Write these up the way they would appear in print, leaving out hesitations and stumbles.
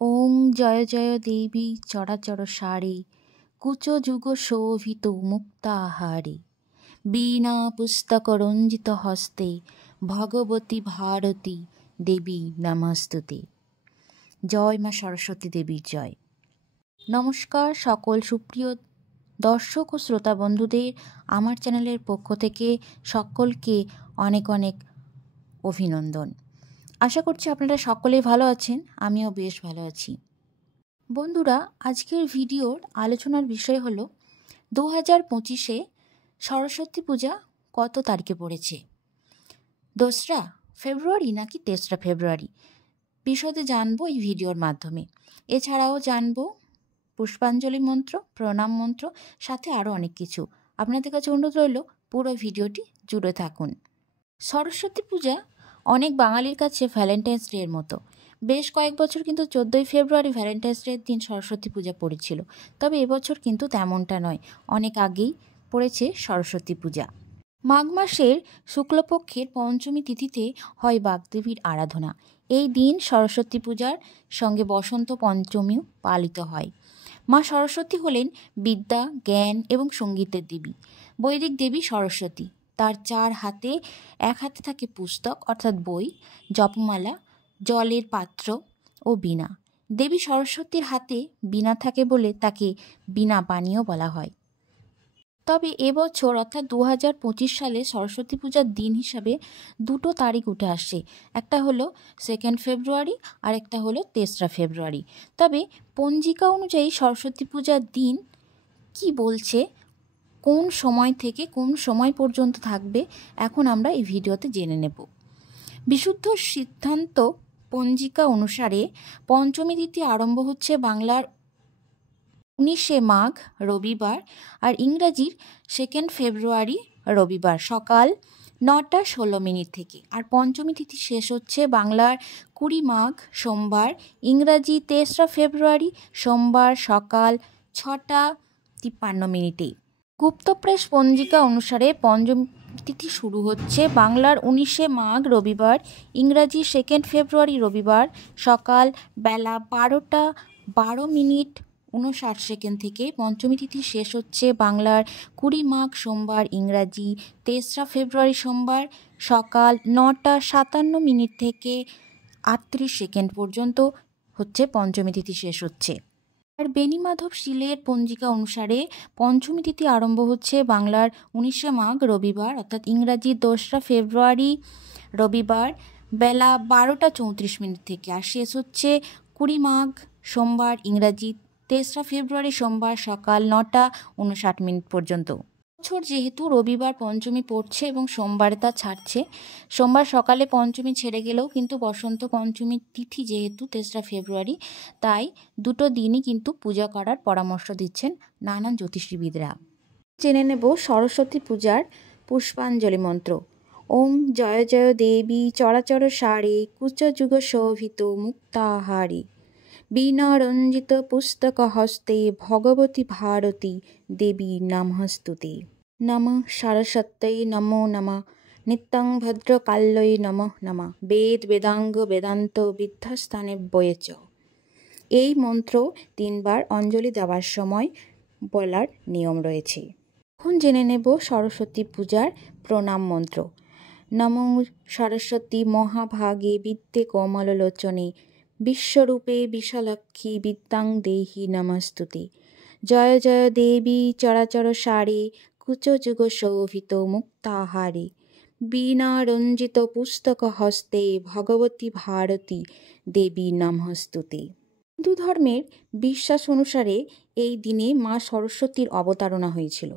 ওং জয় জয় দেবী চরাচর সারে কুচ যুগ শোভিত মুক্তাহারে বীণা পুস্তক রঞ্জিত হস্তে ভগবতী ভারতী দেবী নমস্তুতে। জয় মা সরস্বতী দেবীর জয়। নমস্কার সকল সুপ্রিয় দর্শক ও শ্রোতা বন্ধুদের, আমার চ্যানেলের পক্ষ থেকে সকলকে অনেক অনেক অভিনন্দন। আশা করছি আপনারা সকলেই ভালো আছেন, আমিও বেশ ভালো আছি। বন্ধুরা, আজকের ভিডিওর আলোচনার বিষয় হলো 2025-এ সরস্বতী পূজা কত তারিখে পড়েছে, 2রা ফেব্রুয়ারি নাকি 3রা ফেব্রুয়ারি, বিশদে জানবো এই ভিডিওর মাধ্যমে। এছাড়াও জানবো পুষ্পাঞ্জলি মন্ত্র, প্রণাম মন্ত্র, সাথে আরও অনেক কিছু। আপনাদের কাছে অনুরোধ রইল পুরো ভিডিওটি জুড়ে থাকুন। সরস্বতী পূজা অনেক বাঙালির কাছে ভ্যালেন্টাইন্স ডে এর মতো। বেশ কয়েক বছর কিন্তু 14ই ফেব্রুয়ারি ভ্যালেন্টাইন্স ডের দিন সরস্বতী পূজা পড়েছিল, তবে এবছর কিন্তু তেমনটা নয়, অনেক আগেই পড়েছে সরস্বতী পূজা। মাঘ মাসের শুক্লপক্ষের পঞ্চমী তিথিতে হয় বাগদেবীর আরাধনা। এই দিন সরস্বতী পূজার সঙ্গে বসন্ত পঞ্চমীও পালিত হয়। মা সরস্বতী হলেন বিদ্যা, জ্ঞান এবং সঙ্গীতের দেবী। বৈদিক দেবী সরস্বতী, তার 4 হাতে, এক হাতে থাকে পুস্তক অর্থাৎ বই, জপমালা, জলের পাত্র ও বীণা। দেবী সরস্বতীর হাতে বীণা থাকে বলে তাকে বীণা পাণিও বলা হয়। তবে এবছর অর্থাৎ 2025 সালে সরস্বতী পূজার দিন হিসাবে 2টো তারিখ উঠে আসছে, একটা হলো 2nd ফেব্রুয়ারি আর একটা হলো 3রা ফেব্রুয়ারি। তবে পঞ্জিকা অনুযায়ী সরস্বতী পূজার দিন কি বলছে, কোন সময় থেকে কোন সময় পর্যন্ত থাকবে, এখন আমরা এই ভিডিওতে জেনে নেব। বিশুদ্ধ সিদ্ধান্ত পঞ্জিকা অনুসারে পঞ্চমী তিথি আরম্ভ হচ্ছে বাংলার 19শে মাঘ রবিবার আর ইংরাজির 2nd ফেব্রুয়ারি রবিবার সকাল 9টা 16 মিনিট থেকে, আর পঞ্চমী তিথি শেষ হচ্ছে বাংলার 20 মাঘ সোমবার, ইংরাজি 3রা ফেব্রুয়ারি সোমবার সকাল 6টা 53 মিনিটে। গুপ্তপ্রেস পঞ্জিকা অনুসারে পঞ্চমী তিথি শুরু হচ্ছে বাংলার 19শে মাঘ রবিবার, ইংরাজি 2nd ফেব্রুয়ারি রবিবার সকাল বেলা 12টা 12 মিনিট 59 সেকেন্ড থেকে। পঞ্চমী তিথি শেষ হচ্ছে বাংলার 20 মাঘ সোমবার, ইংরাজি 3রা ফেব্রুয়ারি সোমবার সকাল 9টা 57 মিনিট থেকে 38 সেকেন্ড পর্যন্ত হচ্ছে পঞ্চমী তিথি শেষ হচ্ছে। আর বেণীমাধব শীলের পঞ্জিকা অনুসারে পঞ্চমী তিথি আরম্ভ হচ্ছে বাংলার 19শে মাঘ রবিবার অর্থাৎ ইংরাজি 2রা ফেব্রুয়ারি রবিবার বেলা 12টা 34 মিনিট থেকে, আর শেষ হচ্ছে 20 মাঘ সোমবার, ইংরাজি 3রা ফেব্রুয়ারি সোমবার সকাল 9টা 59 মিনিট পর্যন্ত। বছর যেহেতু রবিবার পঞ্চমী পড়ছে এবং সোমবারে তা ছাড়ছে, সোমবার সকালে পঞ্চমী ছেড়ে গেলেও কিন্তু বসন্ত পঞ্চমীর তিথি যেহেতু 3রা ফেব্রুয়ারি, তাই 2টো দিনই কিন্তু পূজা করার পরামর্শ দিচ্ছেন নানান জ্যোতিষীবিদরা। জেনে নেব সরস্বতী পূজার পুষ্পাঞ্জলি মন্ত্র। ওং জয় জয় দেবী চরাচর সারে কুচ যুগ শোভিত মুক্তাহারে বীণা রঞ্জিত পুস্তক হস্তে ভগবতী ভারতী দেবী নমস্তুতে। নমঃ সরস্বত্যৈ নমো নমঃ নিত্যং ভদ্রকাল্যৈ নমঃ নমঃ বেদ বেদাঙ্গ বেদান্ত বিদ্যাস্থানেভ্যয়ে চ। এই মন্ত্র 3 বার অঞ্জলি দেওয়ার সময় বলার নিয়ম রয়েছে। এখন জেনে নেব সরস্বতী পূজার প্রণাম মন্ত্র। নমো সরস্বতী মহাভাগে বিদ্যে কোমললোচনে বিশ্বরূপে বিশালাক্ষী বিদ্যাং দেহি নমস্তুতে। জয় জয় দেবী চরাচর সারে কুচ যুগ শোভিত মুক্তাহারে বীণা রঞ্জিত পুস্তক হস্তে ভগবতী ভারতী দেবী নমস্তুতে। হিন্দু ধর্মের বিশ্বাস অনুসারে এই দিনে মা সরস্বতীর অবতারণা হয়েছিল,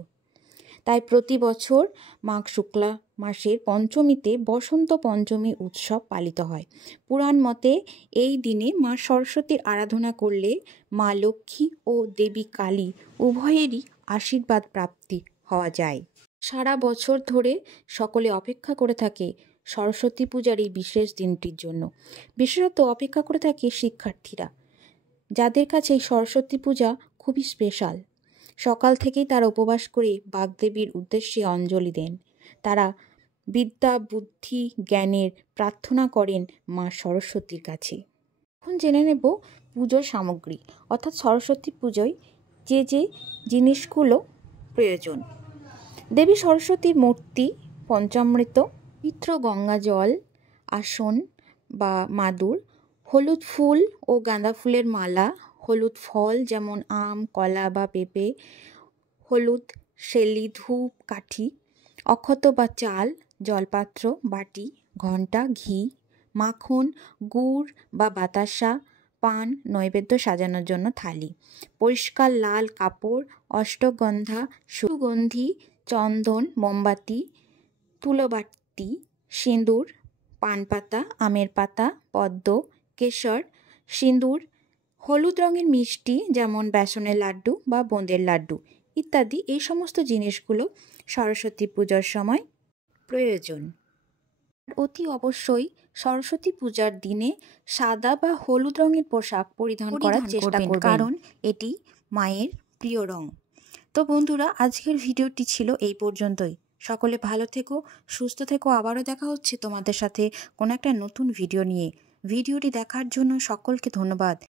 তাই প্রতি বছর মাঘ শুক্লা মাসের পঞ্চমীতে বসন্ত পঞ্চমী উৎসব পালিত হয়। পুরাণ মতে এই দিনে মা সরস্বতীর আরাধনা করলে মা লক্ষ্মী ও দেবী কালী উভয়েরই আশীর্বাদ প্রাপ্তি হওয়া যায়। সারা বছর ধরে সকলে অপেক্ষা করে থাকে সরস্বতী পূজার এই বিশেষ দিনটির জন্য। বিশেষত অপেক্ষা করে থাকে শিক্ষার্থীরা, যাদের কাছে এই সরস্বতী পূজা খুবই স্পেশাল। সকাল থেকেই তারা উপবাস করে বাগদেবীর উদ্দেশ্যে অঞ্জলি দেন। তারা বিদ্যা, বুদ্ধি, জ্ঞানের প্রার্থনা করেন মা সরস্বতীর কাছে। এখন জেনে নেব পুজোর সামগ্রী, অর্থাৎ সরস্বতী পুজোয় যে যে জিনিসগুলো প্রয়োজন। দেবী সরস্বতীর মূর্তি, পঞ্চামৃত, পবিত্র গঙ্গা জল, আসন বা মাদুর, হলুদ ফুল ও গাঁদা ফুলের মালা, হলুদ ফল যেমন আম, কলা বা পেঁপে, হলুদ শেলি, ধূপ কাঠি, অক্ষত বা চাল, জলপাত্র, বাটি, ঘণ্টা, ঘি, মাখন, গুড় বা বাতাসা, পান, নৈবেদ্য সাজানোর জন্য থালি, পরিষ্কার লাল কাপড়, অষ্টগন্ধা, সুগন্ধি, চন্দন, মোমবাতি, তুলোবাতি, সিঁদুর, পানপাতা, আমের পাতা, পদ্ম, কেশর, সিঁদুর, হলুদ রঙের মিষ্টি যেমন বেসনের লাড্ডু বা বোঁদের লাড্ডু ইত্যাদি। এই সমস্ত জিনিসগুলো সরস্বতী পূজার সময় প্রয়োজন। অতি অবশ্যই সরস্বতী পূজার দিনে সাদা বা হলুদ রঙের পোশাক পরিধান করার চেষ্টা করবেন, কারণ এটি মায়ের প্রিয় রং। তো বন্ধুরা, আজকের ভিডিওটি ছিল এই পর্যন্তই। সকলে ভালো থেকো, সুস্থ থেকো। আবারও দেখা হচ্ছে তোমাদের সাথে কোনো একটা নতুন ভিডিও নিয়ে। ভিডিওটি দেখার জন্য সকলকে ধন্যবাদ।